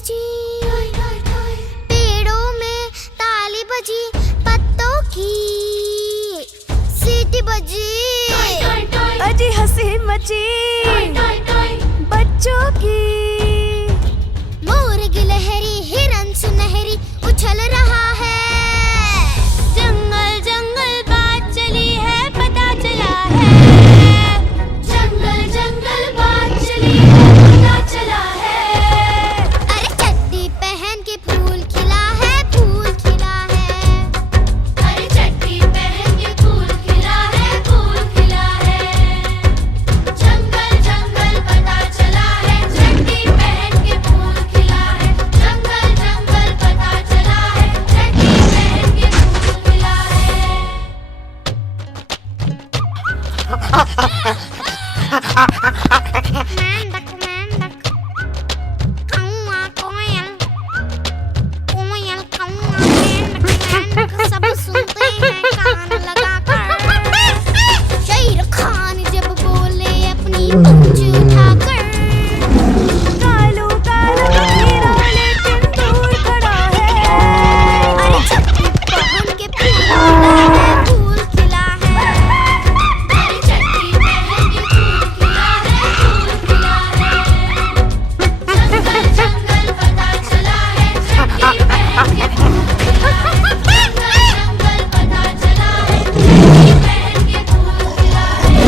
बजी, पेड़ों में ताली बजी, पत्तों की सीटी बजी, अजी हंसी मची बच्चों की। मोर गिलहरी हिरन सुनहरी उछल रहा है। जंगल जंगल बात चली है, पता चला है। जंगल जंगल बात चली है, पता चला है। अरे चड्डी पहन के फूल खिला है, फूल खिला है। अरे चड्डी पहन के फूल खिला है, फूल खिला है। जंगल जंगल पता चला है, चड्डी पहन के फूल खिला है। जंगल जंगल पता चला है, चड्डी पहन के फूल खिला है। Mandek, mandek, kaua koयल, कोयल काua mandek, mandek, सब सुनते हैं कान लगाकर। शेर खान जब बोले अपनी पूंछ उठाकर। कालू कालू हीरा लेकिन दूर खड़ा है। अरे चड्डी पहन के फूल खिला है, फूल खिला है। अरे चड्डी पहन के फूल खिला है, फूल खिला है। जंगल जंगल पता चला है, चड्डी पहन के फूल खिला है। जंगल जंगल पता चला है, चड्डी पहन के फूल खिला है।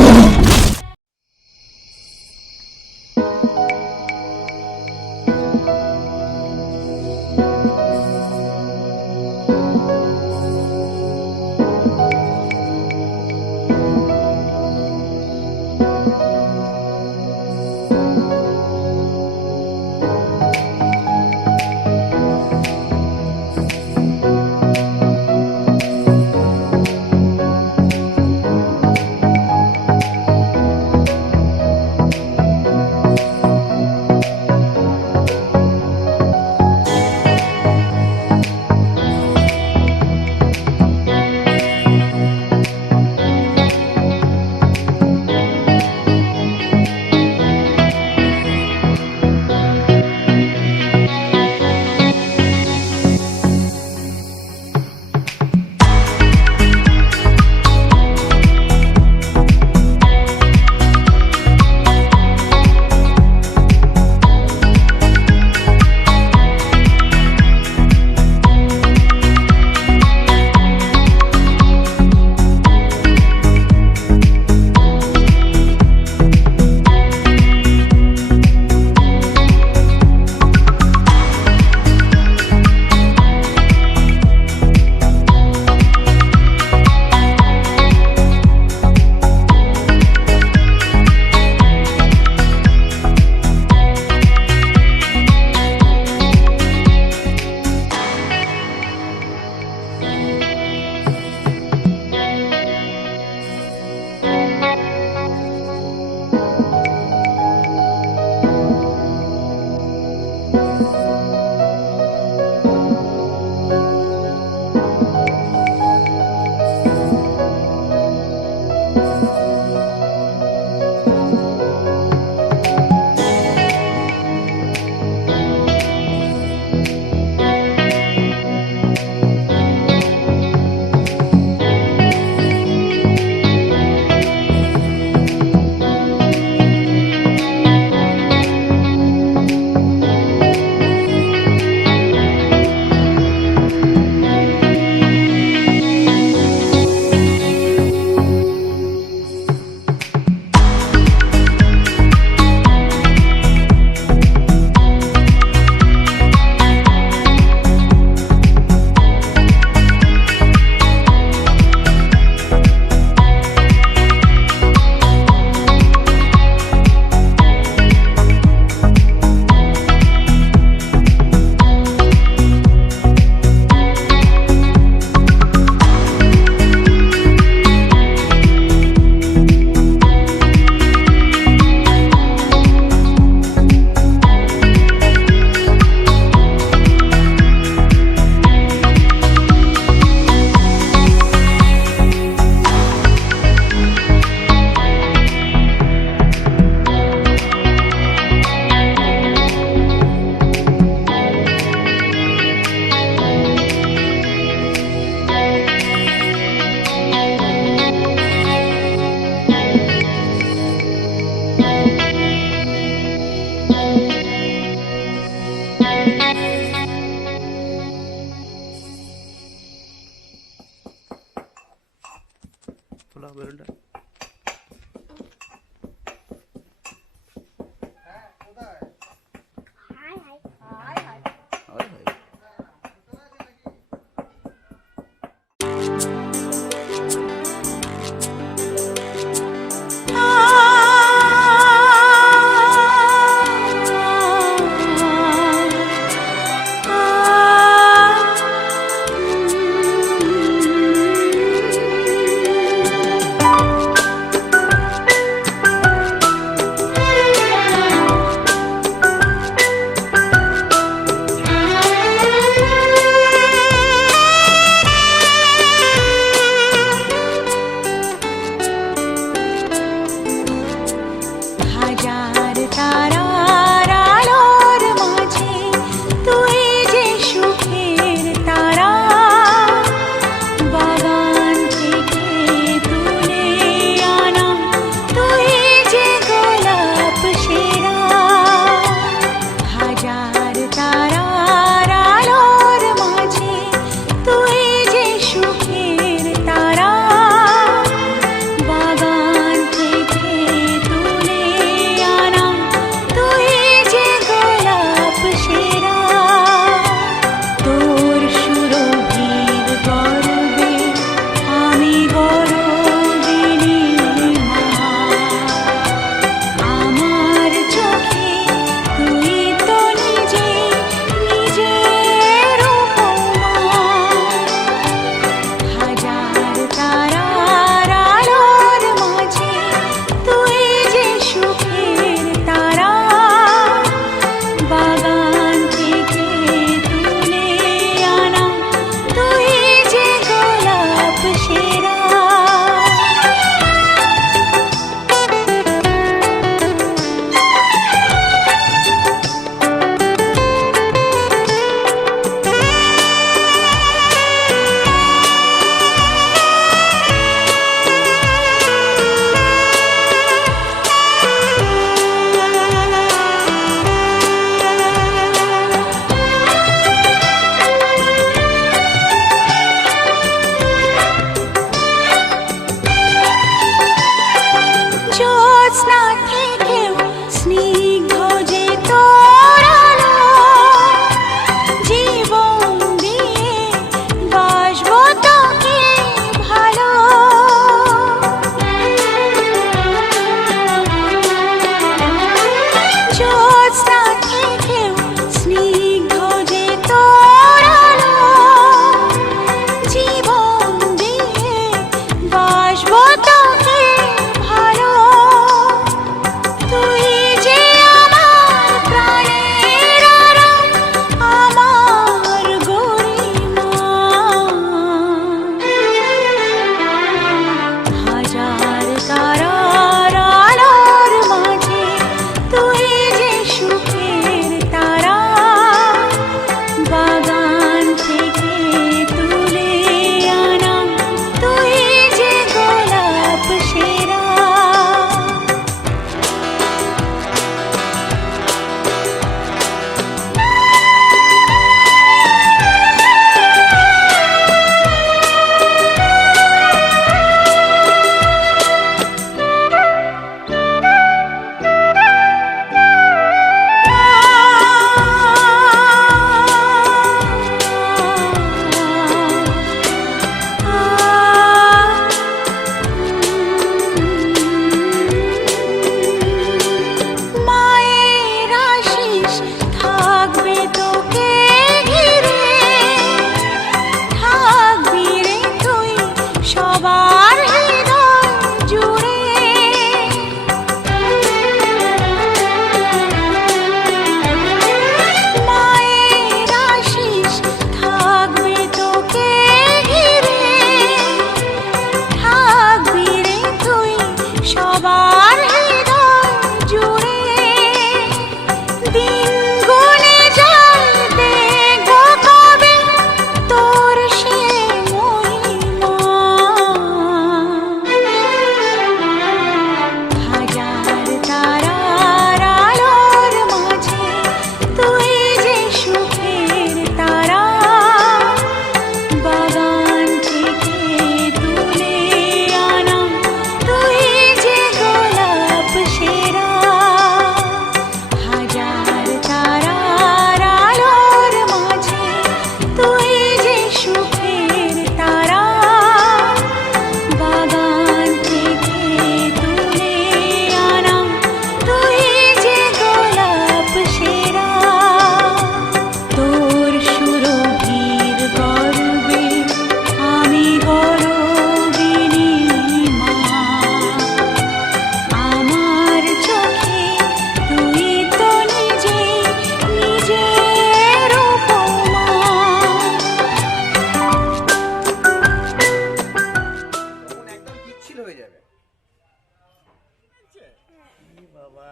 বাবা,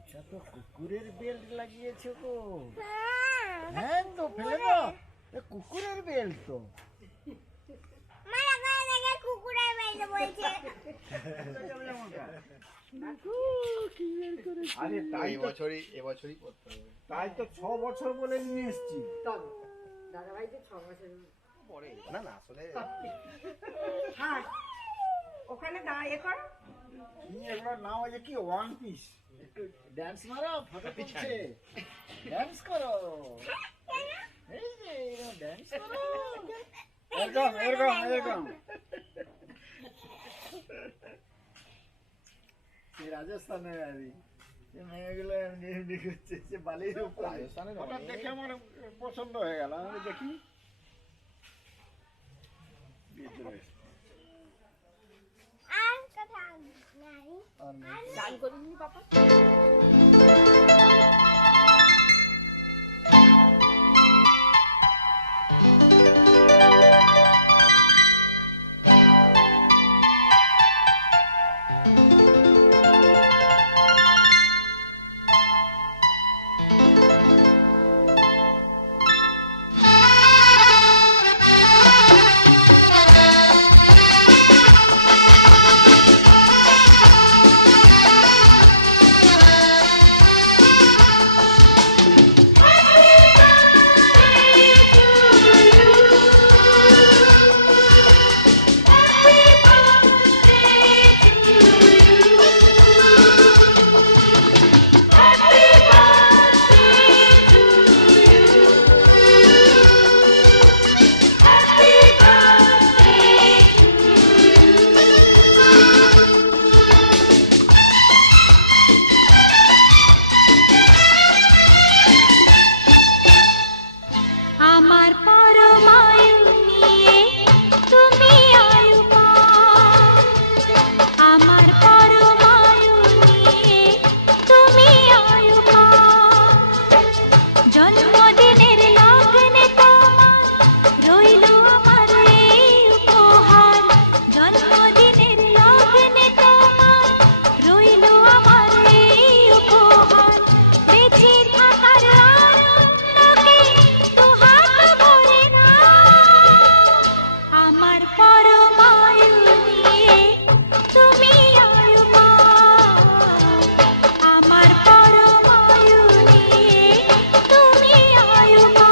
এটা তো কুকুরের বেল্ট লাগিয়েছো গো। হ্যাঁ তো ফেলে দাও, এ কুকুরের বেল্ট তো। আরে তাই তো, এবছরই করতে হবে। তাই তো 6 বছর বলে নিয়ে এসছি। দাদাভাই তো 6 বছর পরে না না আসলে হ্যাঁ ওখানে দাঁড়িয়ে করো কি এগুলো নাম আছে কি, ওয়ান পিস? একটু ড্যান্স মারো, ফটো তুলছে। ড্যান্স করো, এই যে এরকম ড্যান্স করো, এরকম এরকম এরকম। এই রাজস্থানের আরে মেয়েগুলো এমনি এমনি করছে, সে বালির উপর। রাজস্থানের ওটা অনেক- দেখে আমার পছন্দ হয়ে গেল, আমি দেখি ভিতরে। আর নেই। গান করিনি পাপা আমার পরমায়ু নিয়ে তুমি আয়ুমান, আমার পরমায়ু নিয়ে তুমি আয়ুমান। জন্মদিনের লগ্নে তোমার রইল আমার এই উপহার, জন্মদিনের লগ্নে তোমার রইল আমার এই উপহার। বেঁচে থাকার আনন্দকে দুহাত ভরে নাও, আমার পরমায়ু নিয়ে তুমি আয়ুমান, আমার পরমায়ু নিয়ে তুমি Ayushman.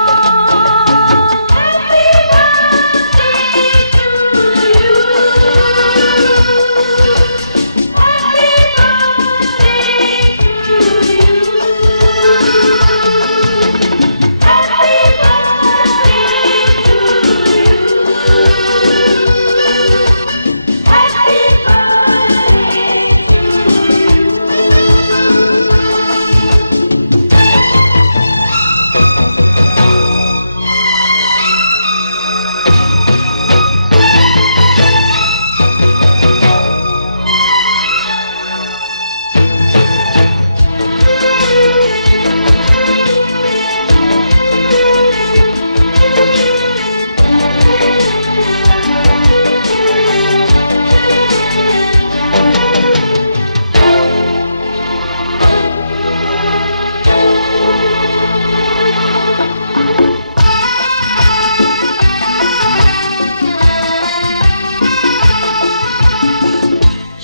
Happy birthday to you, happy birthday to you, happy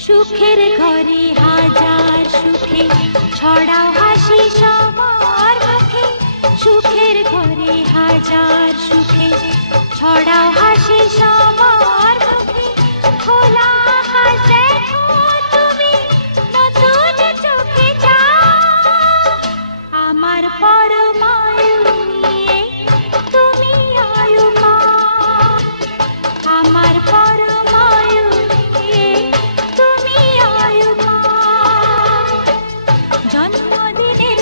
সুখের ঘরে হাজার সুখে ছড়াও হাসি সবার মুখে, সুখের ঘরে হাজার সুখে ছড়াও হাসি সবার মুখে। খোলা আকাশ দেখো তুমি নতুন চোখে যাও, আমার পরমায়ু নিয়ে তুমি আয়ুমান, আমার পরমায়ু নিয়ে তুমি আয়ুমান। জন্মদিনের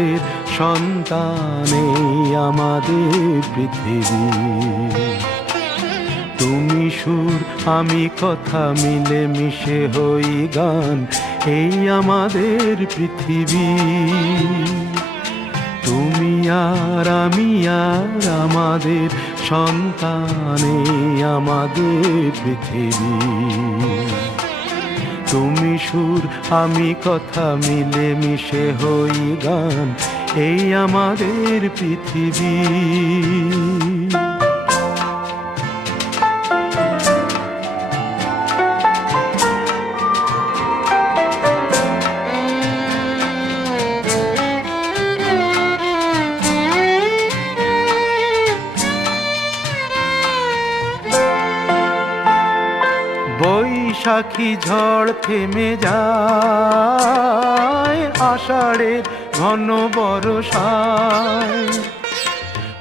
আমাদের সন্তানে আমাদের পৃথিবী। তুমি সুর আমি কথা মিলে মিশে হই গান, এই আমাদের পৃথিবী। তুমি আর আমি আর আমাদের সন্তানে আমাদের পৃথিবী। তুমি সুর আমি কথা মিলে মিশে হই গান, এই আমাদের পৃথিবী। বৈশাখী ঝড় থেমে যায়, আষাঢ়ের ঘন বর্ষায়।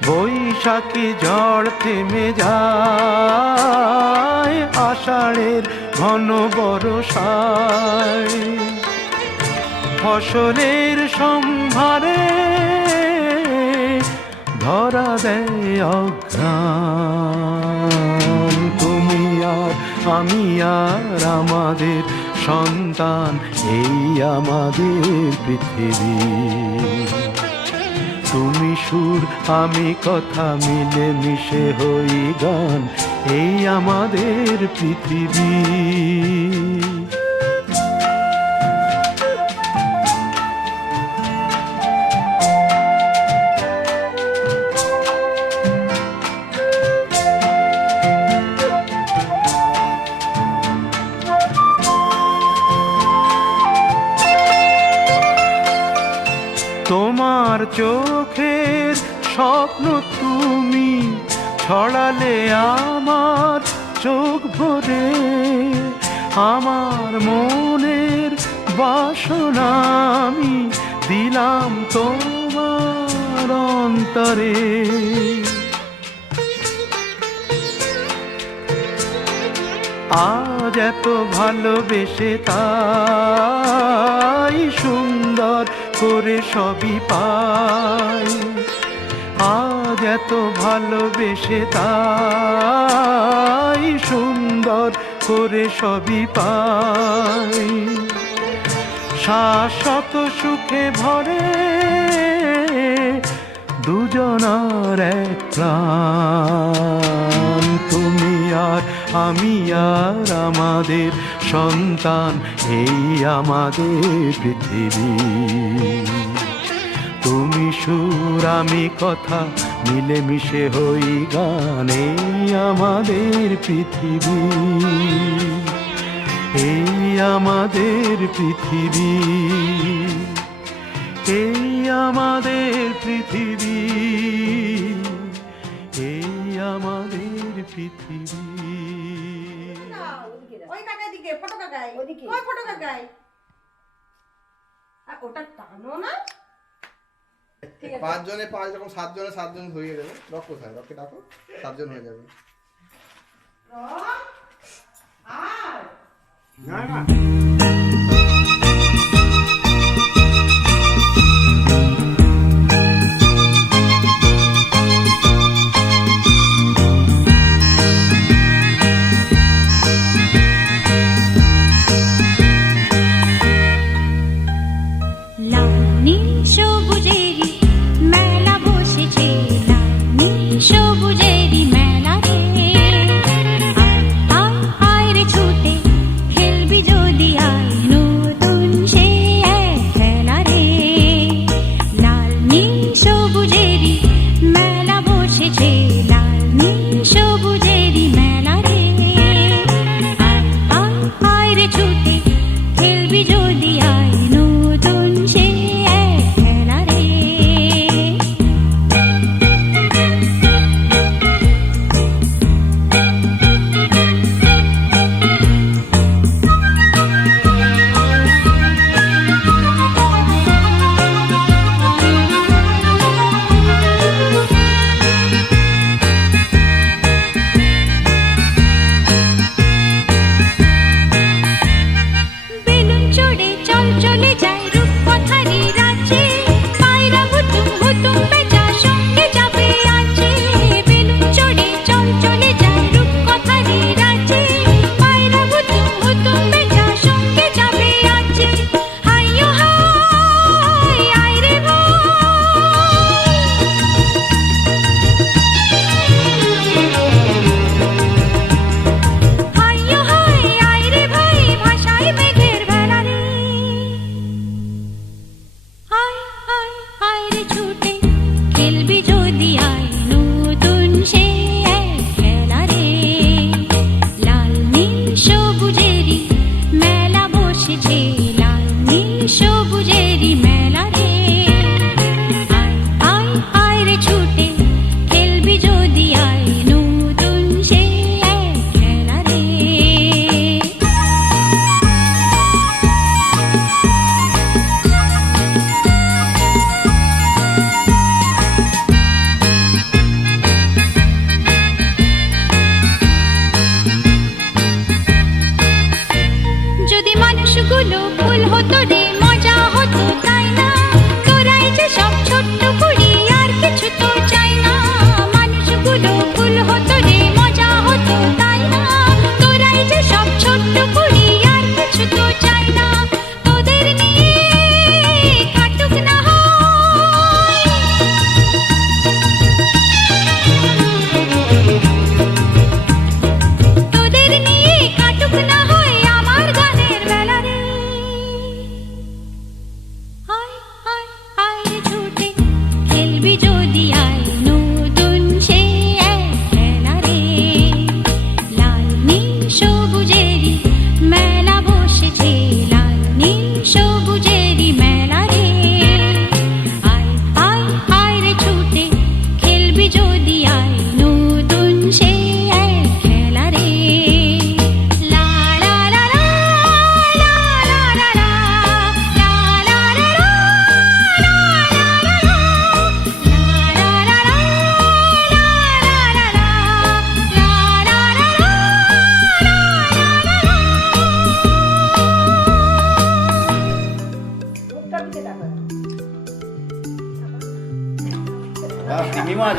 বৈশাখী ঝড় থেমে যায়, আষাঢ়ের ঘন বর্ষায়। ফসলের সম্ভারে ধরা দেয় অঘ্রাণ। তুমি আর আমি আর আমাদের সন্তান, এই আমাদের পৃথিবী। তুমি সুর আমি কথা মিলে মিশে হই গান, এই আমাদের পৃথিবী। তোমার চোখের স্বপ্ন তুমি ছড়ালে আমার চোখ ভরে, আমার মনের বাসনা আমি দিলাম তোমার অন্তরে। আজ এত ভালোবেসে তাই সুন্দর করে সবই পাই। আজ এত ভালোবেসে তাই সুন্দর করে সবই পাই। শাশ্বত সুখে ভরে দুজনার এক প্রাণ। তুমি আর আমি আর আমাদের সন্তান, এই আমাদের পৃথিবী। তুমি সুর আমি কথা মিলে মিশে হই গান, এই আমাদের পৃথিবী। এই আমাদের পৃথিবী, এই আমাদের পৃথিবী, এই আমাদের পৃথিবী। ওই কাকার দিকে, ফটো কাকাই ওইদিকে, ওই ফটো কাকাই। আর ওটা টানো না। ঠিক আছে, 5 জনে 5 রকম, 7 জনে 7 জন হয়ে যাবে। রক কোথায়? রককে ডাকো, 7 জন হয়ে যাবে। আর না না সবুজেরি মেলা রে, আয় আয় রে ছুটে খেলবি যদি আয়, নতুন সে এক খেলা রে। লাল নীল সবুজেরি মেলা বসেছে, লাল নীল সবুজেরি মেলা রে, আয় আয় রে ছুটে খেলবি যদি আয়, নতুন সে এক খেলা রে।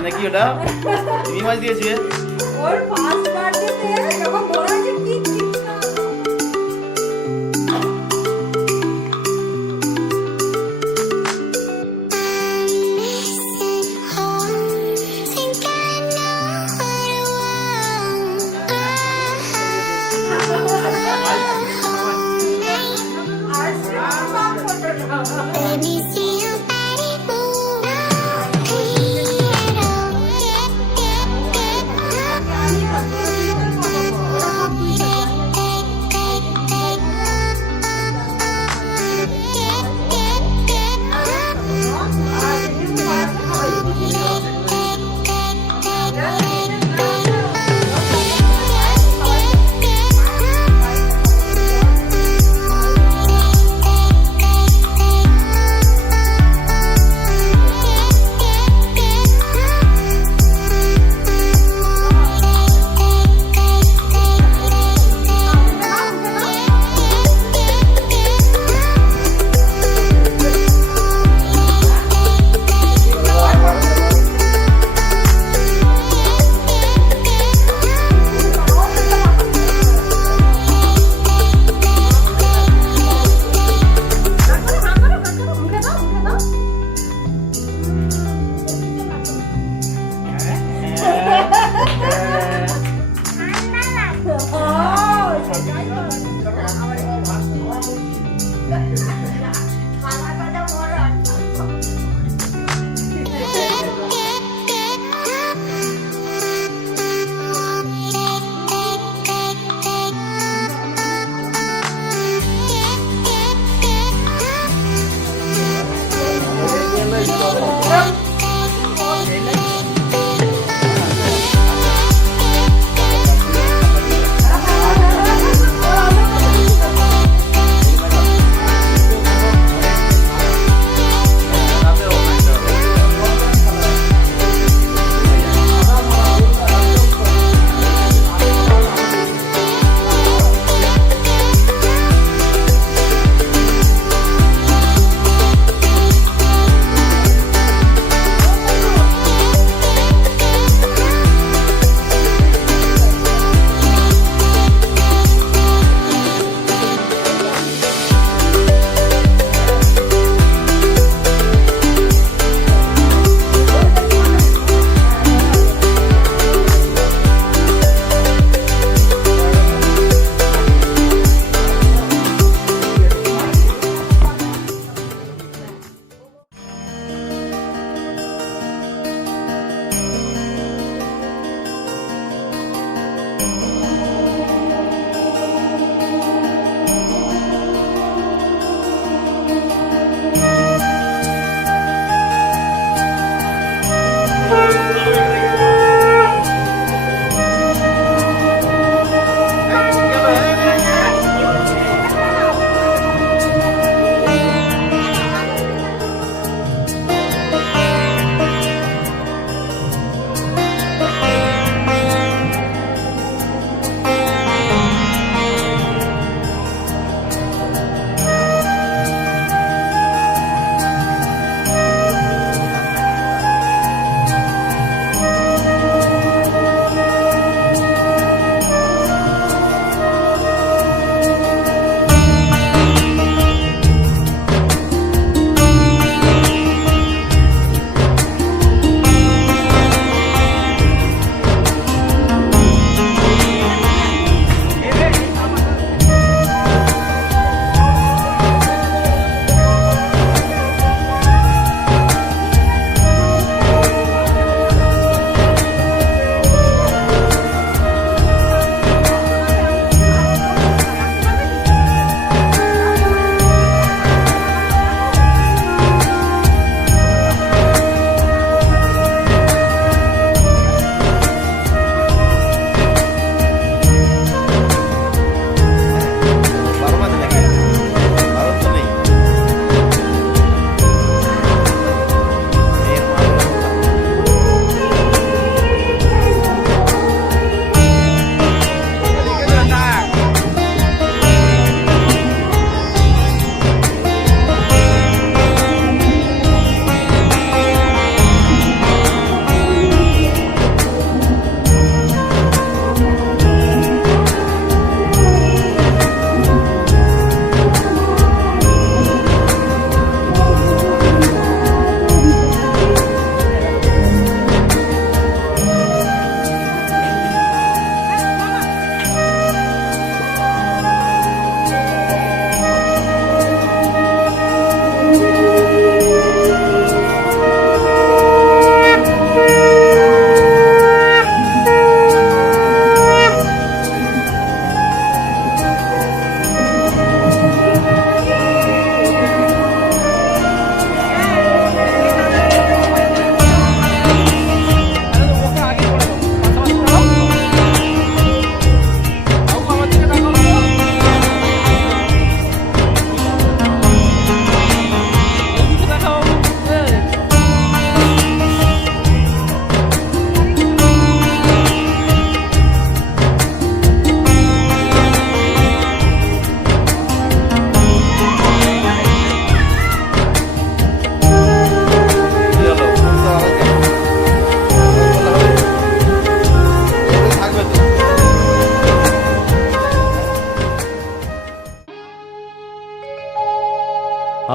নাকি ওটা চিংড়ি মাছ দিয়েছে ওর ফার্স্ট বার্থডেতে যখন ধরা হয়েছে কি চিৎকার। আর সব করবে না।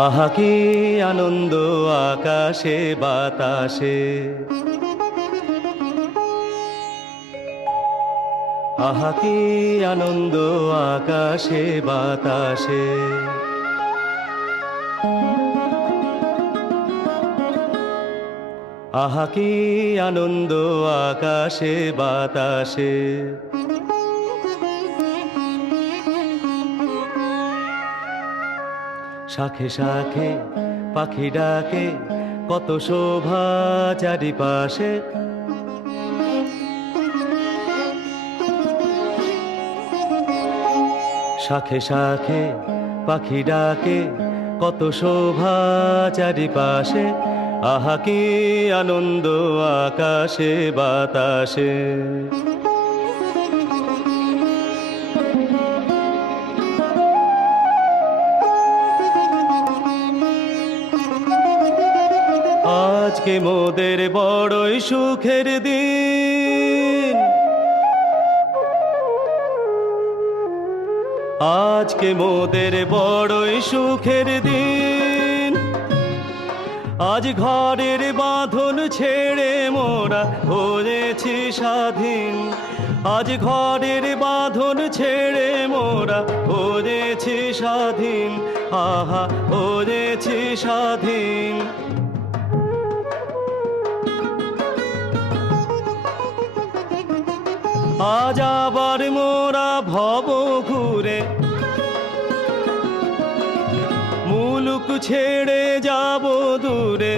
আহা কি আনন্দ আকাশে বাতাসে, আহা কি আনন্দ আকাশে বাতাসে। আহা কি আনন্দ আকাশে বাতাসে। শাখে শাখে পাখি ডাকে, কত শোভা চারিপাশে। শাখে শাখে পাখি ডাকে, কত শোভা চারিপাশে। আহা কি আনন্দ আকাশে বাতাসে। আজকে মোদের বড়ই সুখের দিন, আজকে মোদের বড়ই সুখের দিন। আজ ঘরের বাঁধন ছেড়ে মোরা হয়েছি স্বাধীন। আজ ঘরের বাঁধন ছেড়ে মোরা হয়েছি স্বাধীন। আহা হয়েছি স্বাধীন। আজ আবার মোরা ভব ঘুরে মুলুক ছেড়ে যাব দূরে।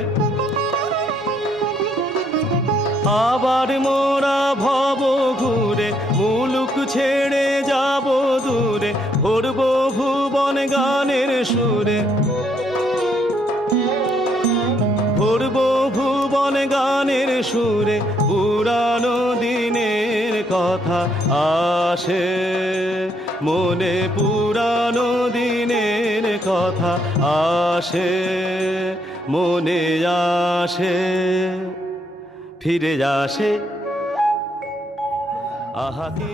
আবার মোরা ভব ঘুরে মুলুক ছেড়ে যাব দূরে। ভরব ভুবন গানের সুরে, ভরব ভুবন গানের সুরে। পুরানো দিনের কথা আসে মনে, পুরানো দিনের কথা আসে মনে আসে, ফিরে আসে। আহা কি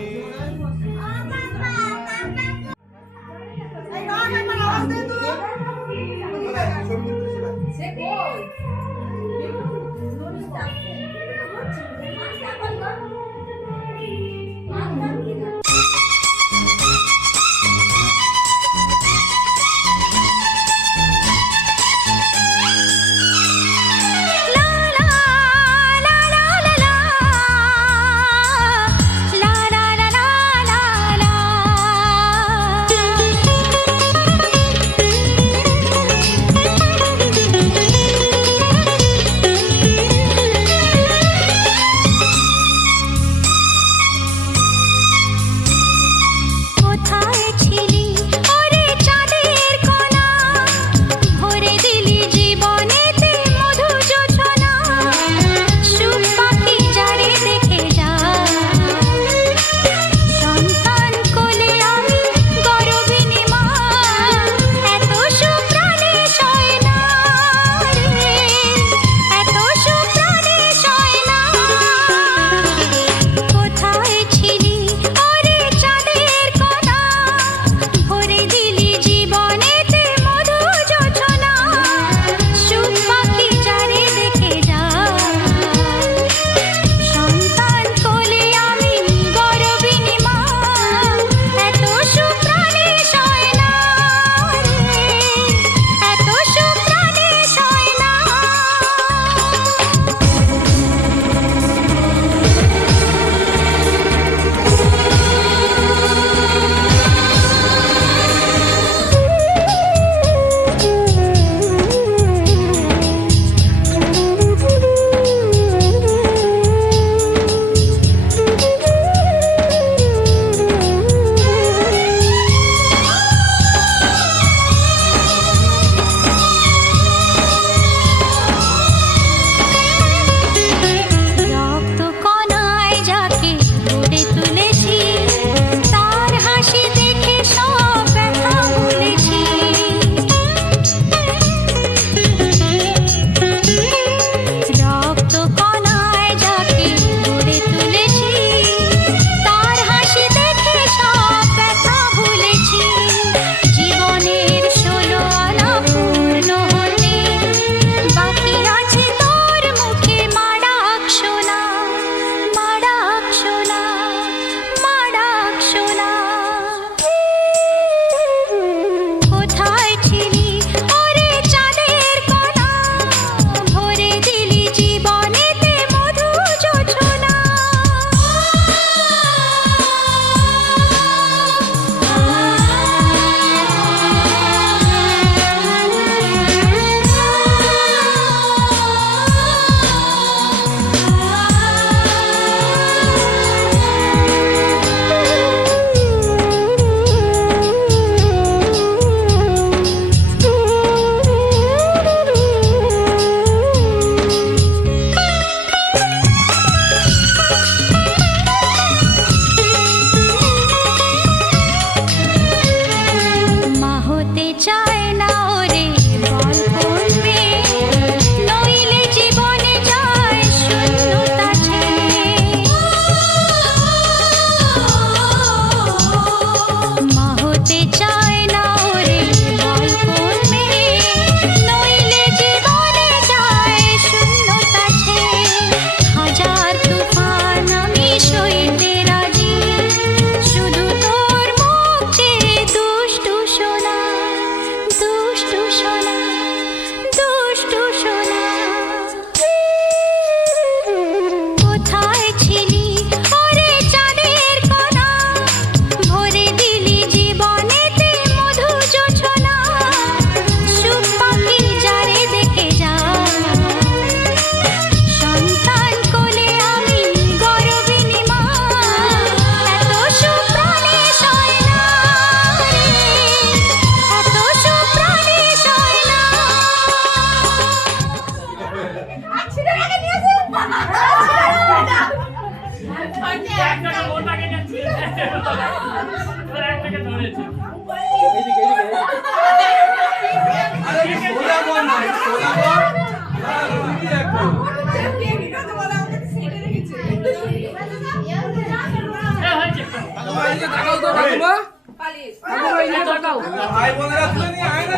ভাই বোনেরা তুলে নিয়ে আয় না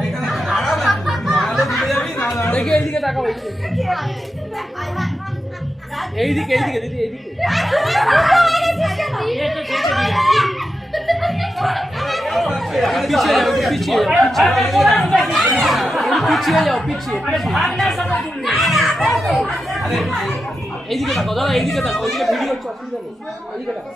এখানে দাঁড়াও না নাহলে দিতে যাবি না দেখি এইদিকে তাকাও এইদিকে দিদি এইদিকে পিছিয়ে যাও এইদিকে তাকাও দাদা এইদিকে তাকাও ওইদিকে ভিডিও হচ্ছে অসুবিধা নেই এইদিকে তাকাও